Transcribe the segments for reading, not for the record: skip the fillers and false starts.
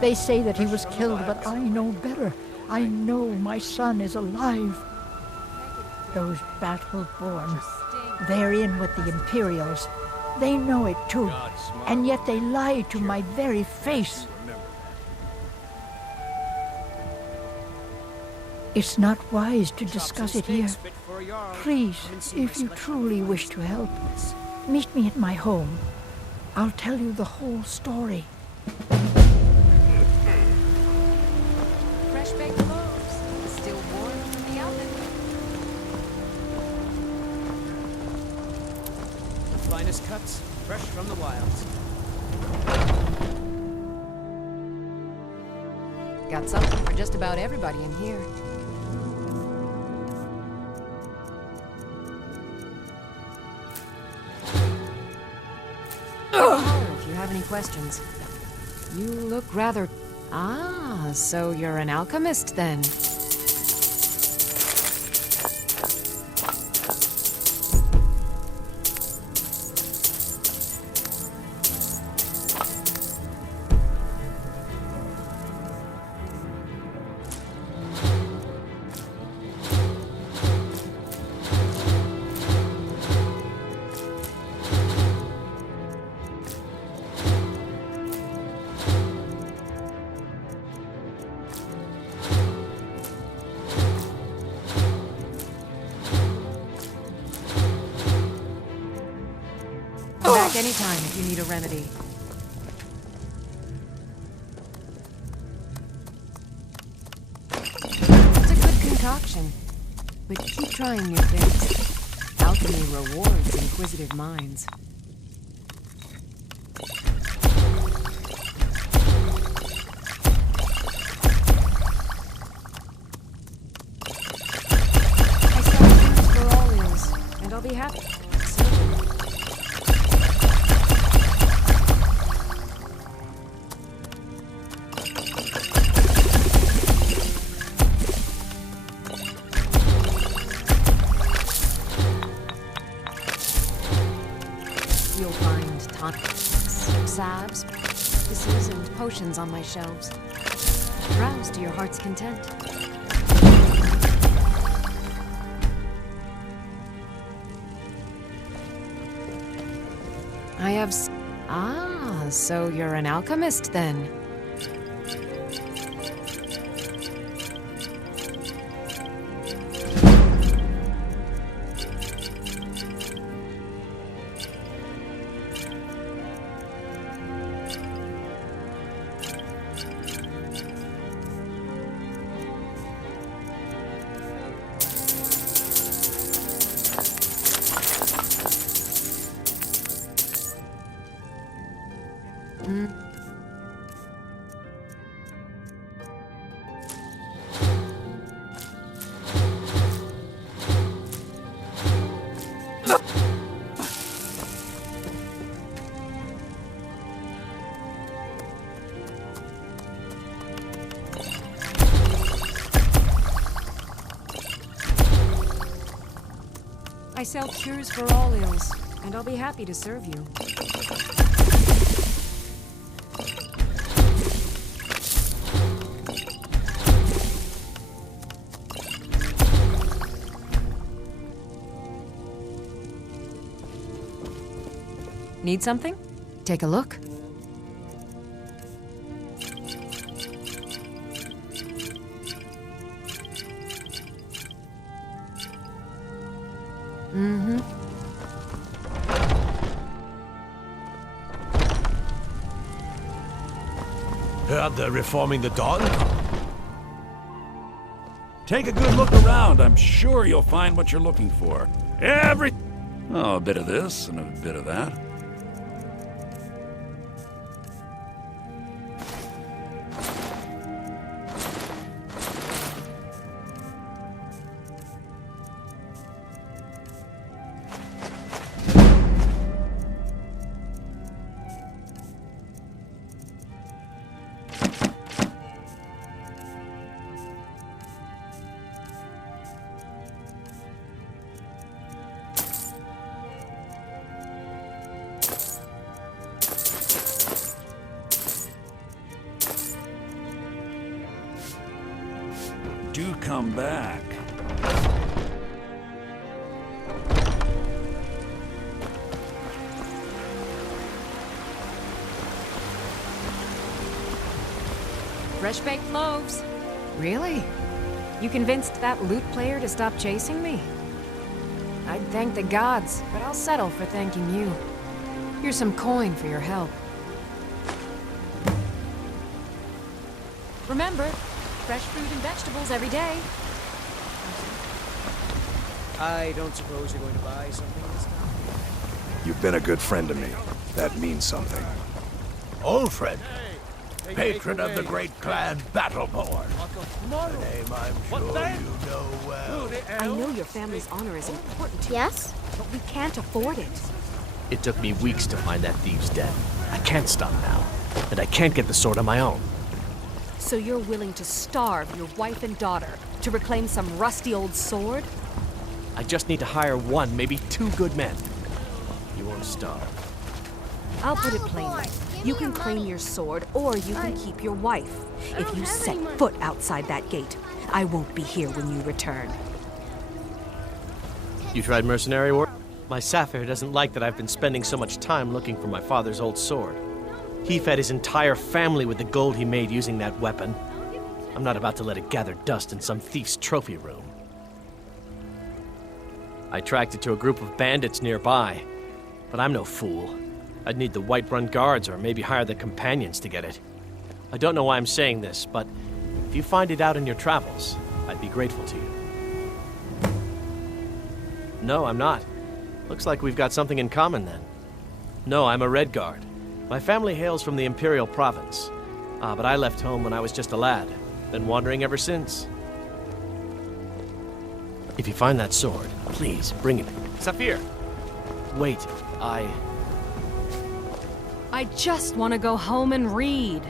They say that he was killed, but I know better. I know my son is alive. Those battle-born, they're in with the Imperials. They know it too, and yet they lie to my very face. It's not wise to discuss it here. Please, if you truly wish to help, meet me at my home. I'll tell you the whole story. Fresh baked loaves, still warm from the oven. The finest cuts, fresh from the wilds. Got something for just about everybody in here. Holler if you have any questions. You look rather... Ah, so you're an alchemist then. Back anytime if you need a remedy. It's a good concoction, but keep trying new things. Alchemy rewards inquisitive minds. I sell cures for all ills, and I'll be happy. You'll find tonics, salves, poultices, and potions on my shelves. Browse to your heart's content. I have Ah, so you're an alchemist then. I sell cures for all ills, and I'll be happy to serve you. Need something? Take a look. Mm-hmm. Heard they're reforming the Dawn? Take a good look around. I'm sure you'll find what you're looking for. Oh, a bit of this and a bit of that. do come back. Fresh baked loaves. Really? You convinced that lute player to stop chasing me? I'd thank the gods, but I'll settle for thanking you. Here's some coin for your help. Remember, fresh fruit and vegetables every day. I don't suppose you're going to buy something this time? You've been a good friend to me. That means something. Old friend. Patron of the great clan Battleborn. Tomorrow. A name I'm sure you know well. I know your family's honor is important to you, Yes? but we can't afford it. It took me weeks to find that thief's den. I can't stop now, and I can't get the sword on my own. So you're willing to starve your wife and daughter to reclaim some rusty old sword? I just need to hire one, maybe two good men. You won't starve. I'll put it plainly. You can claim your sword, or you can keep your wife. If you set foot outside that gate, I won't be here when you return. You tried mercenary work? My Sapphire doesn't like that I've been spending so much time looking for my father's old sword. He fed his entire family with the gold he made using that weapon. I'm not about to let it gather dust in some thief's trophy room. I tracked it to a group of bandits nearby, but I'm no fool. I'd need the Whiterun guards or maybe hire the companions to get it. I don't know why I'm saying this, but if you find it out in your travels, I'd be grateful to you. No, I'm not. Looks like we've got something in common then. No, I'm a Red Guard. My family hails from the Imperial Province. But I left home when I was just a lad. Been wandering ever since. If you find that sword, please bring it. Saphir! Wait, I just want to go home and read.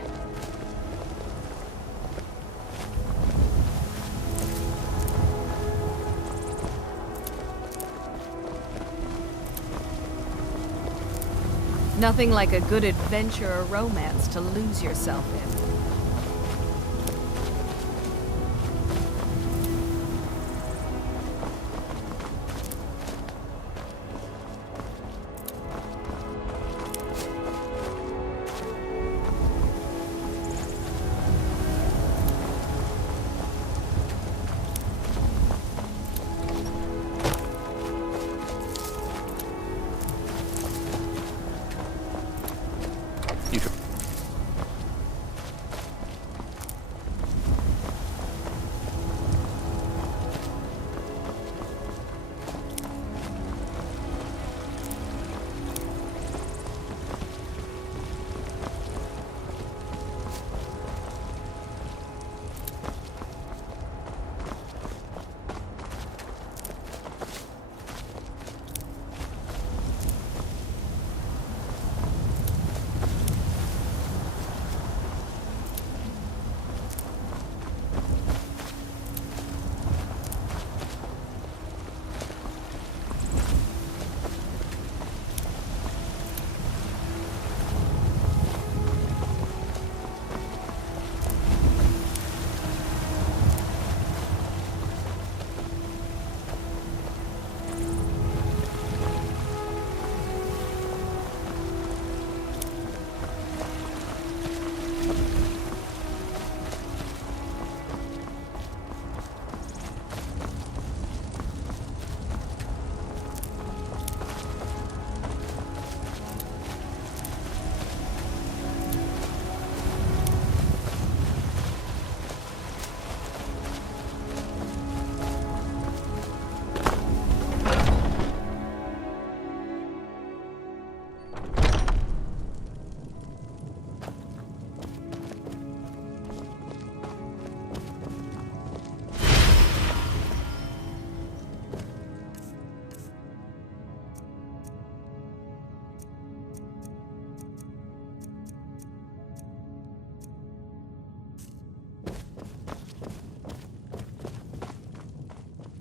Nothing like a good adventure or romance to lose yourself in.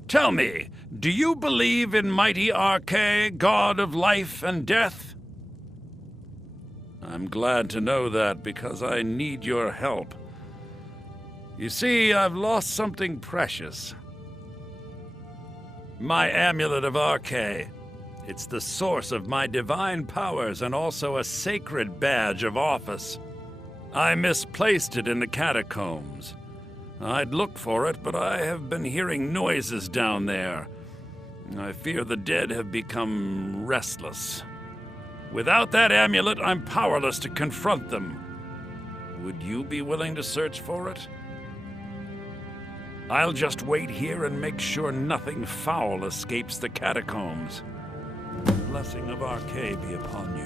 Tell me, do you believe in mighty Arche, god of life and death? I'm glad to know that because I need your help. You see, I've lost something precious. My amulet of Arche. It's the source of my divine powers and also a sacred badge of office. I misplaced it in the catacombs. I'd look for it, but I have been hearing noises down there. I fear the dead have become restless. Without that amulet, I'm powerless to confront them. Would you be willing to search for it? I'll just wait here and make sure nothing foul escapes the catacombs. The blessing of Arche be upon you.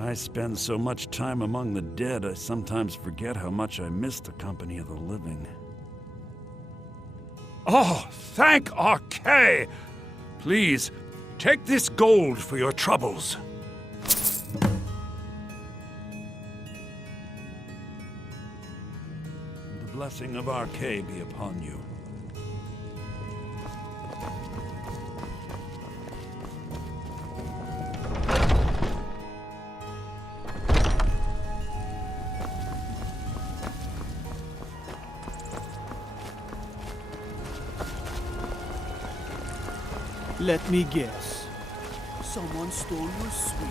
I spend so much time among the dead, I sometimes forget how much I miss the company of the living. Oh, thank Arche! Please, take this gold for your troubles. The blessing of Arche be upon you. Let me guess. Someone stole your sweet.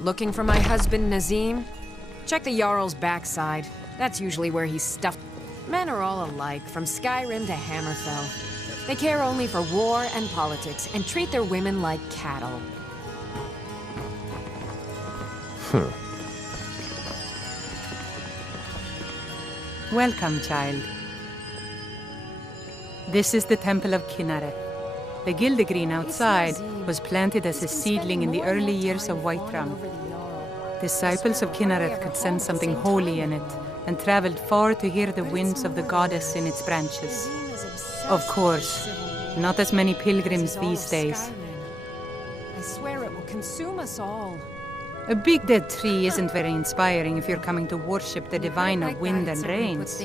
Looking for my husband, Nazim? Check the Jarl's backside. That's usually where he's stuffed. Men are all alike, from Skyrim to Hammerfell. They care only for war and politics, and treat their women like cattle. Welcome, child. This is the Temple of Kinnareth. The Gildegreen outside was planted as a seedling in the early years of Whiterun. Disciples of Kinnareth could sense something holy in it, and traveled far to hear the winds of the goddess in its branches. Of course, not as many pilgrims these days. I swear it will consume us all. A big dead tree isn't very inspiring if you're coming to worship the divine of wind and rains.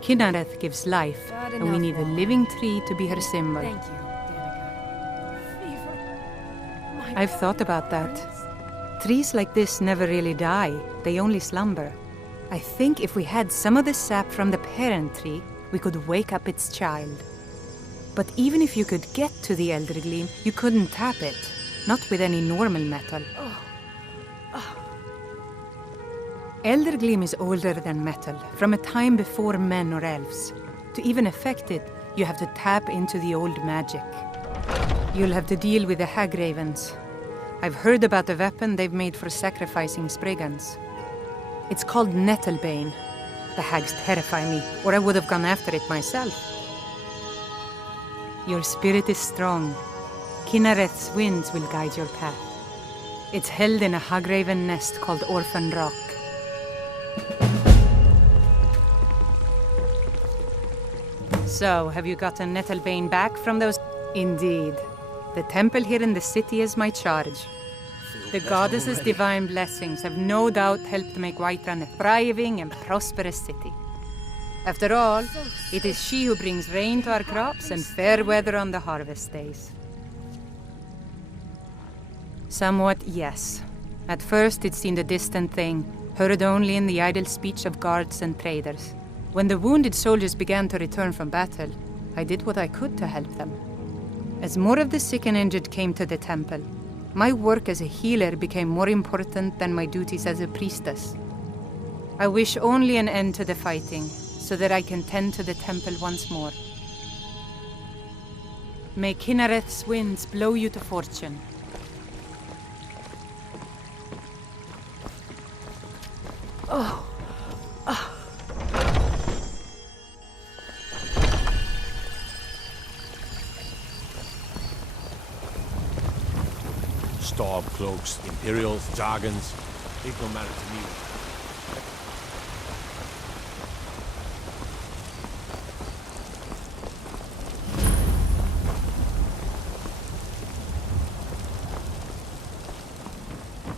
Kinnareth gives life, and we need a living tree to be her symbol. Thank you, Danica. Fever. I've thought about that. Trees like this never really die, they only slumber. I think if we had some of the sap from the parent tree, we could wake up its child. But even if you could get to the Elder Gleam, you couldn't tap it. Not with any normal metal. Elder Gleam is older than metal, from a time before men or elves. To even affect it, you have to tap into the old magic. You'll have to deal with the Hag Ravens. I've heard about the weapon they've made for sacrificing Spriggans. It's called Nettlebane. The hags terrify me, or I would have gone after it myself. Your spirit is strong. Kinareth's winds will guide your path. It's held in a Hagraven nest called Orphan Rock. So, have you gotten Nettlebane back from those? Indeed. The temple here in the city is my charge. The goddess's divine blessings have no doubt helped make Whiterun a thriving and prosperous city. After all, it is she who brings rain to our crops and fair weather on the harvest days. Somewhat, yes. At first it seemed a distant thing, heard only in the idle speech of guards and traders. When the wounded soldiers began to return from battle, I did what I could to help them. As more of the sick and injured came to the temple, my work as a healer became more important than my duties as a priestess. I wish only an end to the fighting, so that I can tend to the temple once more. May Kinareth's winds blow you to fortune. Storm cloaks, Imperials, Jargons. It don't matter to me.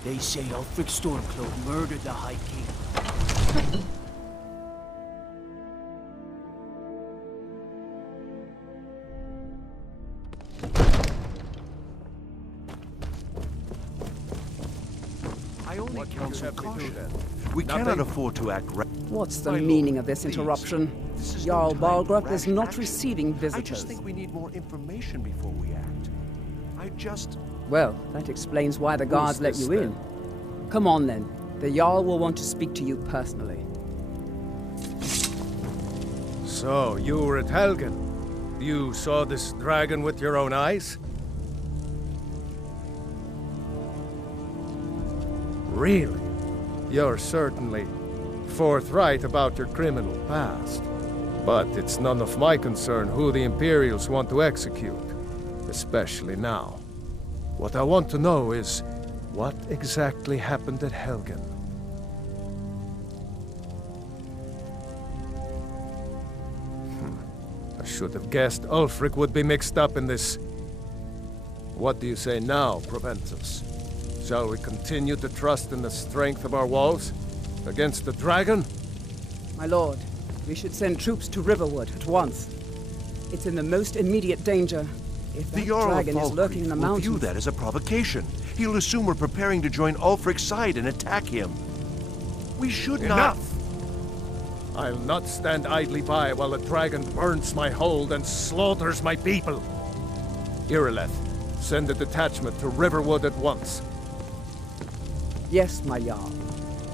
They say Ulfric Stormcloak murdered the High King. I only counsel caution. We cannot afford to act What's the meaning of this interruption? Jarl Balgrup is not receiving visitors. I just think we need more information before we act. I just... Well, that explains why the guards let you in. Come on then. The Jarl will want to speak to you personally. So, you were at Helgen. You saw this dragon with your own eyes? Really? You're certainly forthright about your criminal past. But it's none of my concern who the Imperials want to execute, especially now. What I want to know is, what exactly happened at Helgen? I should have guessed Ulfric would be mixed up in this. What do you say now, Proventus? Shall we continue to trust in the strength of our walls against the dragon? My lord, we should send troops to Riverwood at once. It's in the most immediate danger. If that dragon is lurking in the mountains... will view that as a provocation. He'll assume we're preparing to join Ulfric's side and attack him. We should not... Enough! I'll not stand idly by while the dragon burns my hold and slaughters my people. Irileth, send a detachment to Riverwood at once. Yes, my Jarl.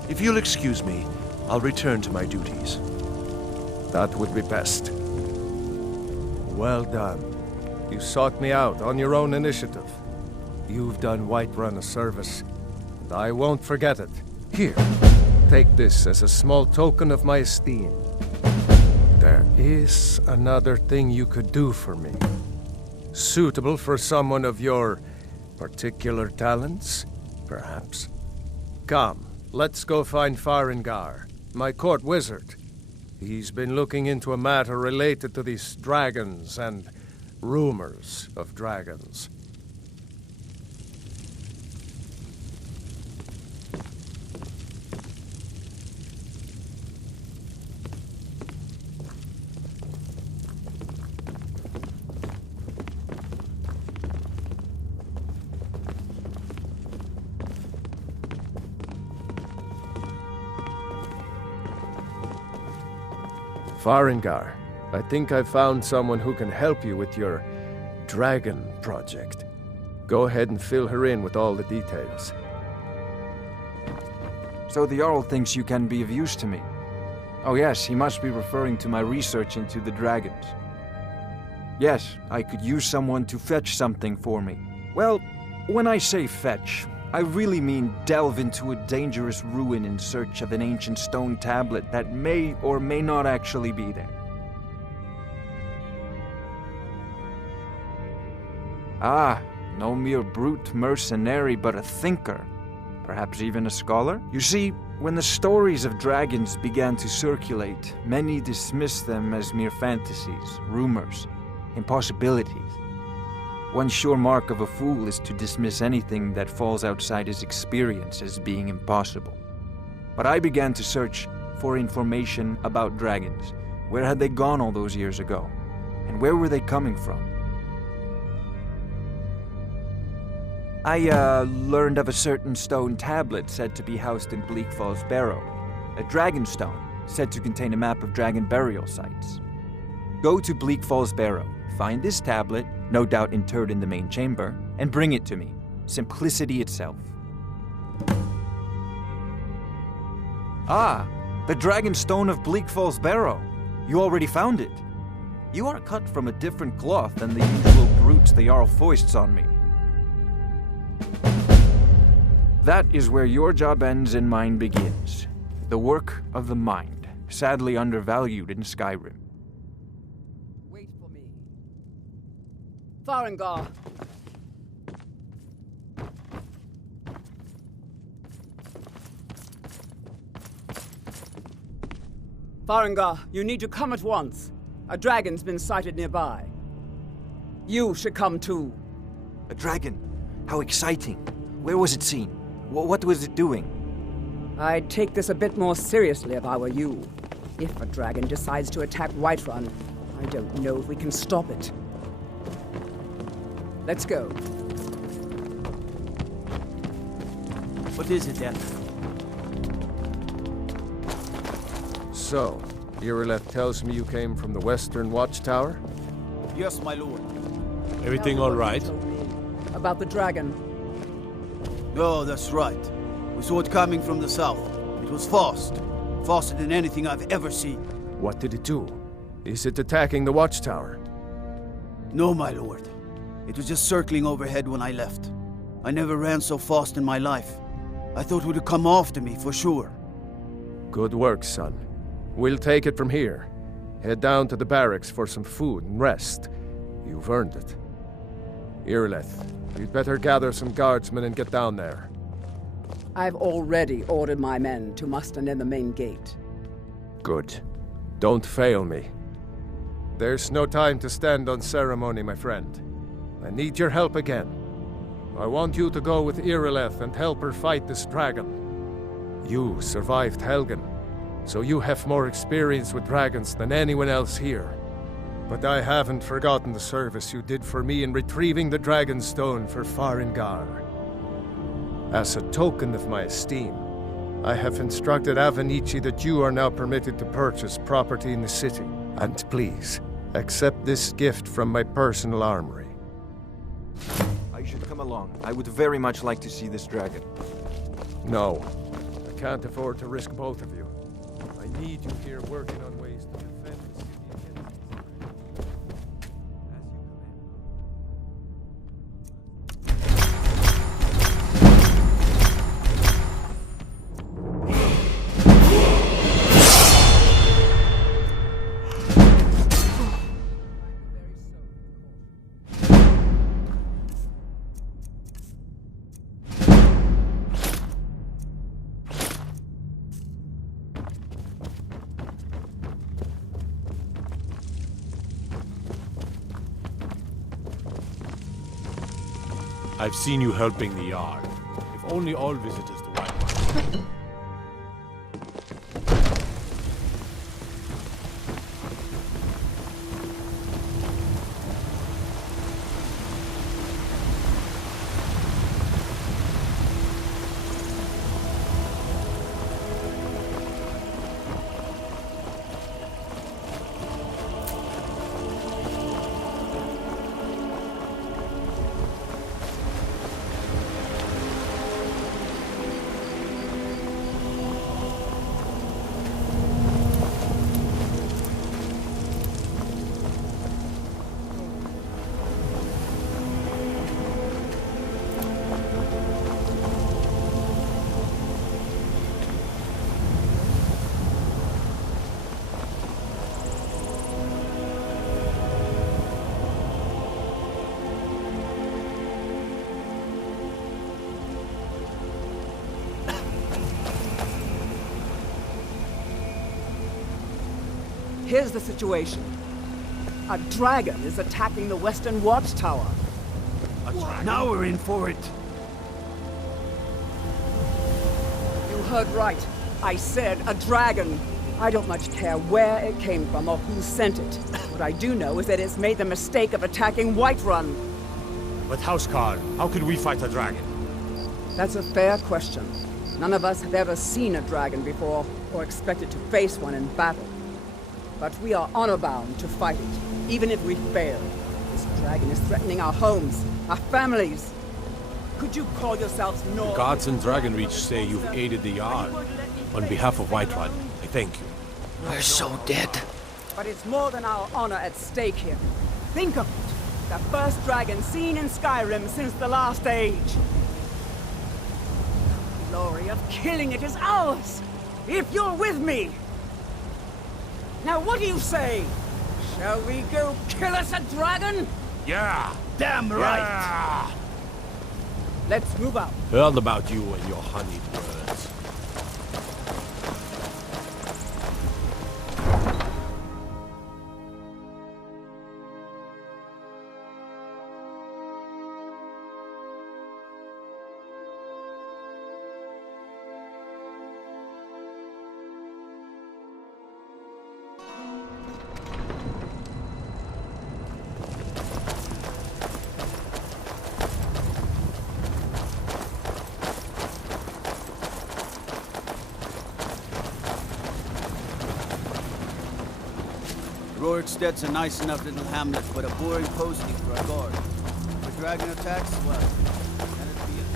If you'll excuse me, I'll return to my duties. That would be best. Well done. You sought me out on your own initiative. You've done Whiterun a service, and I won't forget it. Here, take this as a small token of my esteem. There is another thing you could do for me. Suitable for someone of your particular talents, perhaps. Come, let's go find Farengar, my court wizard. He's been looking into a matter related to these dragons and rumors of dragons. Farengar, I think I've found someone who can help you with your dragon project. Go ahead and fill her in with all the details. So the Jarl thinks you can be of use to me. Oh yes, he must be referring to my research into the dragons. Yes, I could use someone to fetch something for me. Well, when I say fetch, I really mean delve into a dangerous ruin in search of an ancient stone tablet that may or may not actually be there. Ah, no mere brute mercenary, but a thinker. Perhaps even a scholar? You see, when the stories of dragons began to circulate, many dismissed them as mere fantasies, rumors, impossibilities. One sure mark of a fool is to dismiss anything that falls outside his experience as being impossible. But I began to search for information about dragons. Where had they gone all those years ago? And where were they coming from? I learned of a certain stone tablet said to be housed in Bleak Falls Barrow. A dragon stone said to contain a map of dragon burial sites. Go to Bleak Falls Barrow, find this tablet, no doubt interred in the main chamber, and bring it to me. Simplicity itself. Ah, the dragon stone of Bleak Falls Barrow. You already found it. You are cut from a different cloth than the usual brutes the Jarl foists on me. That is where your job ends and mine begins. The work of the mind, sadly undervalued in Skyrim. Wait for me. Farengar! Farengar, you need to come at once. A dragon's been sighted nearby. You should come too. A dragon? How exciting. Where was it seen? What was it doing? I'd take this a bit more seriously if I were you. If a dragon decides to attack Whiterun, I don't know if we can stop it. Let's go. What is it, then? So, Irileth tells me you came from the Western Watchtower? Yes, my lord. Everything all right? About the dragon. Oh, that's right. We saw it coming from the south. It was fast. Faster than anything I've ever seen. What did it do? Is it attacking the Watchtower? No, my lord. It was just circling overhead when I left. I never ran so fast in my life. I thought it would come after me, for sure. Good work, son. We'll take it from here. Head down to the barracks for some food and rest. You've earned it. Irileth, you'd better gather some guardsmen and get down there. I've already ordered my men to muster near the main gate. Good. Don't fail me. There's no time to stand on ceremony, my friend. I need your help again. I want you to go with Irileth and help her fight this dragon. You survived Helgen, so you have more experience with dragons than anyone else here. But I haven't forgotten the service you did for me in retrieving the Dragon Stone for Farengar. As a token of my esteem, I have instructed Avenici that you are now permitted to purchase property in the city. And please, accept this gift from my personal armory. I should come along. I would very much like to see this dragon. No, I can't afford to risk both of you. I need you here working on ways to defend the city against I've seen you helping the Jarl. If only all visitors to Whiterun. Here's the situation. A dragon is attacking the Western Watchtower. Now we're in for it. You heard right. I said a dragon. I don't much care where it came from or who sent it. What I do know is that it's made the mistake of attacking Whiterun. But Housecarl, how can we fight a dragon? That's a fair question. None of us have ever seen a dragon before, or expected to face one in battle. But we are honor-bound to fight it, even if we fail. This dragon is threatening our homes, our families. Could you call yourselves The North? guards in Dragonreach say you've aided the Jarl. On behalf of Whiterun, I thank you. We're so dead. But it's more than our honor at stake here. Think of it. The first dragon seen in Skyrim since the last age. The glory of killing it is ours, if you're with me. Now what do you say? Shall we go kill us a dragon? Yeah! Damn right! Let's move out. Heard about you and your honeyed words. Rorikstead's a nice enough little hamlet, but a boring posting for a guard. If a dragon attacks, well, then it'd be a...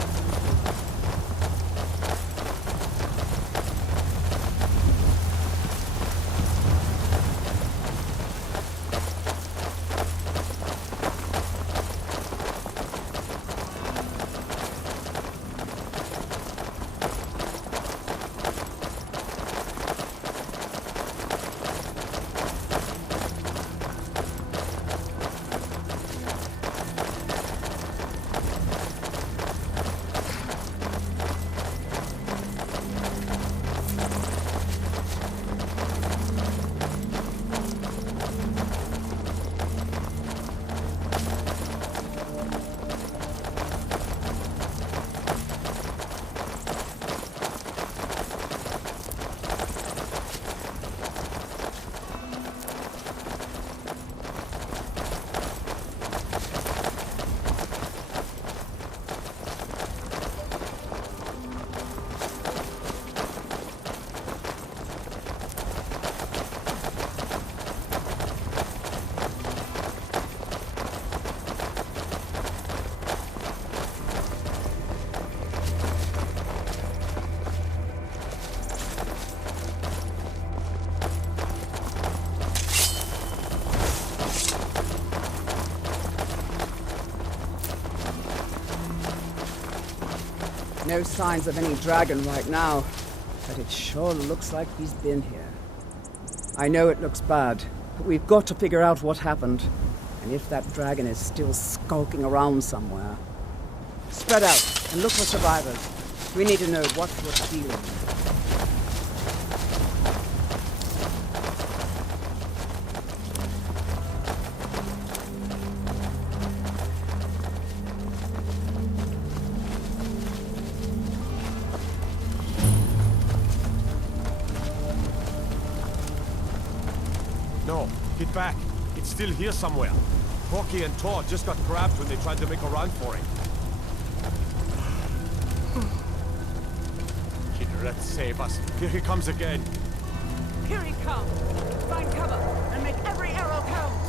No signs of any dragon right now, but it sure looks like he's been here. I know it looks bad, but we've got to figure out what happened, and if that dragon is still skulking around somewhere. Spread out and look for survivors. We need to know what we're dealing with. No, get back. It's still here somewhere. Corky and Tor just got grabbed when they tried to make a run for it. Kinneret, save us. Here he comes again. Here he comes! Find cover and make every arrow count!